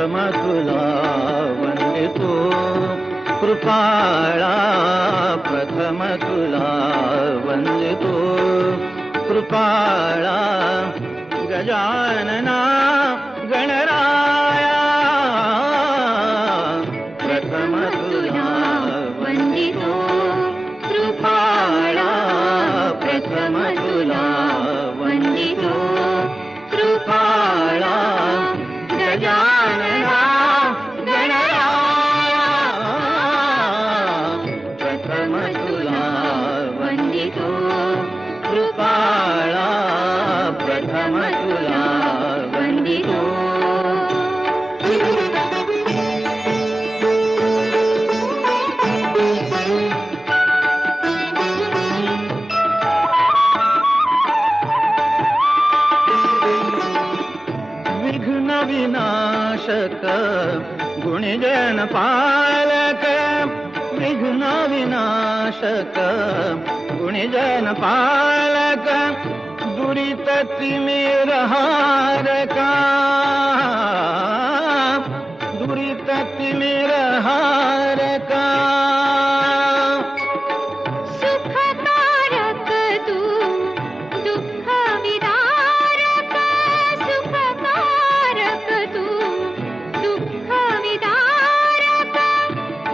प्रथम तुला वंदितो कृपाळा, प्रथम तुला वंदितो कृपाळा, गजानना गणराया प्रथम तुला वंदितो कृपाळा, प्रथम तुला वंदितो कृपाळा, गजानना गणराया प्रथम तुला वंदितो कृपाळा, प्रथम तुला वंदितो. विघ्न विनाशक गुणजन पालक, विघ्न विनाशक गुणजन पालक, दुरित तिमिर हारका, दुरित तिमिर हारका, सुखकारक तू दुःख विदारक, सुखकारक तू दुःख विदारक,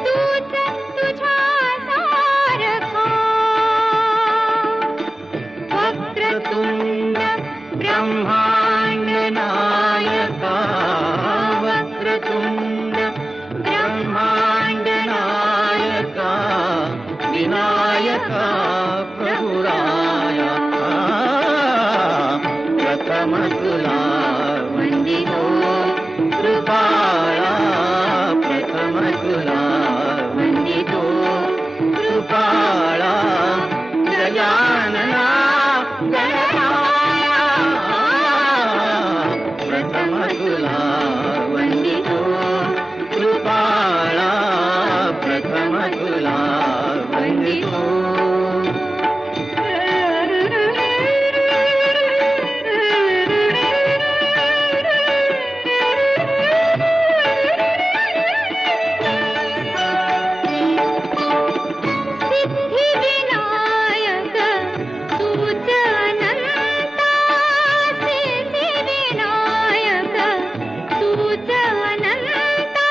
तूच तुझ्या सारखा. वक्रतुंड ब्रह्मांड नायका, वक्रतुंड ब्रह्मांड नायका, विनायका प्रभुराया प्रथम तुला वंदितो कृपाळा, प्रथम तुला वंदितो कृपाळा, गजानना गणराया प्रथम तुला वंदितो कृपाळा, प्रथम तुला वंदितो. सिद्धिविनायक तूच अनंता, सिद्धिविनायक तूच अनंता.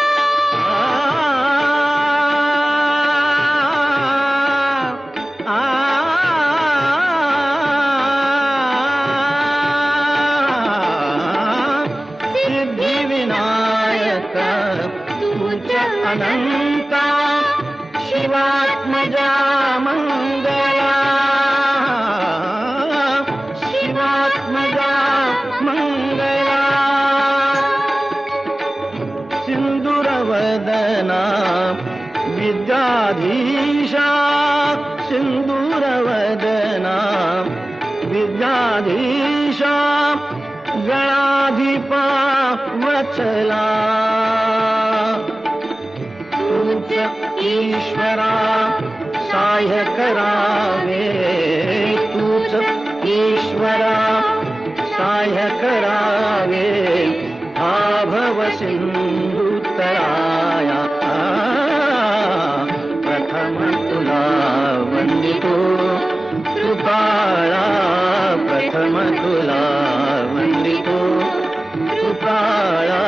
सिद्धिविनायक तूच अनंता, शिवात्मजा मंगला, शिवात्मजा मंगला, सिंदूरवदना विद्याधीशा, सिंदूरवदना विद्याधीशा, गणाधिपा वत्सला, तूच ईश्वरा सहाय्य करावे, तूच ईश्वरा सहाय्य करावे, आभव सिंधुतराया प्रथम तुला वंदितो कृपाळा, प्रथम तुला वंदितो कृपाळा.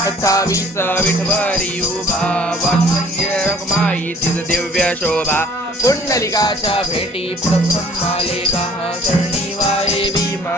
अठ्ठावीस विठभरी उभा वात्सल्य रखमाई तिज दिव्य शोभा पुंडलिकाच्या भेटी प्रब्रह्मलेखा करणी वाये भीमा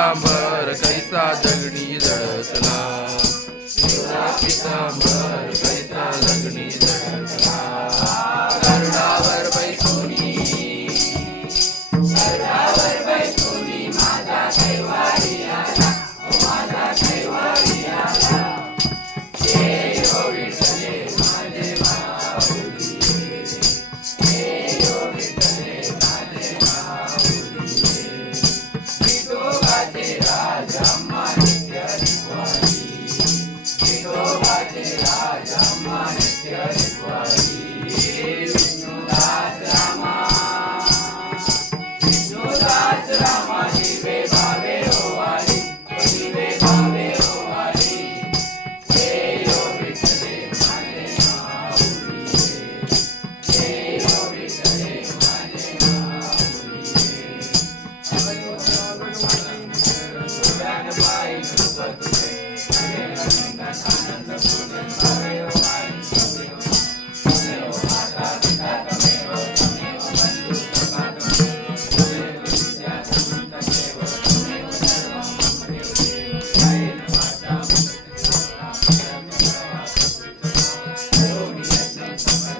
पितांबर कैसा जगणी जळसला पिवळा पितांबर कैसा जगणी जळसला गरुडावर बैसोनी माझा कैवारी आला माझा कैवारी आला जय हो विठ्ठले माझे माऊली जय हो विठ्ठले माझे माऊली विठोबाचे राज अम्मा नित्य रिक्वारी विठोबाचे राज अम्मा नित्य रिक्वारी विष्णुदास रामा विष्णुदास रामा दिवे भावे हो वाली दिवे भावे हो वाली जय हो विठ्ठले माझे माऊली जय हो विठ्ठले माझे माऊली बाई सुपती आनंद पूजन भावे हो वाली तमेव माता पिता तमेव तमेव बंधु सखा तमेव विद्या तमेव तमेव सर्वं मम देव जय माता करोमि यज्ञं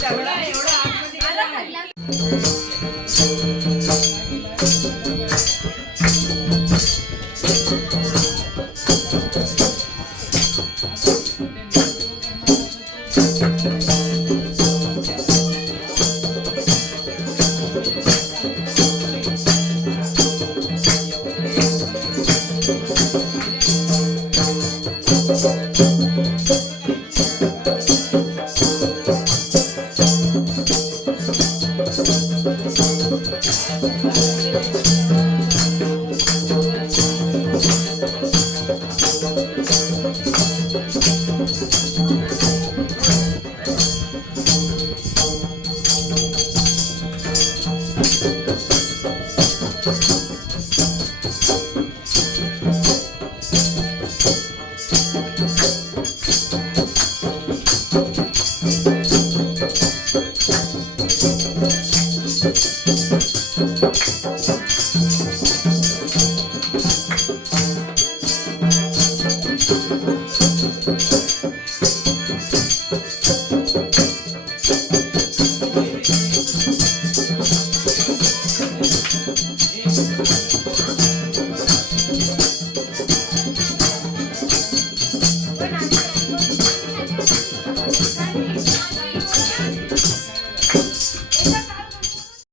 समर्पयामि नारायणाय समर्पयामि एवढं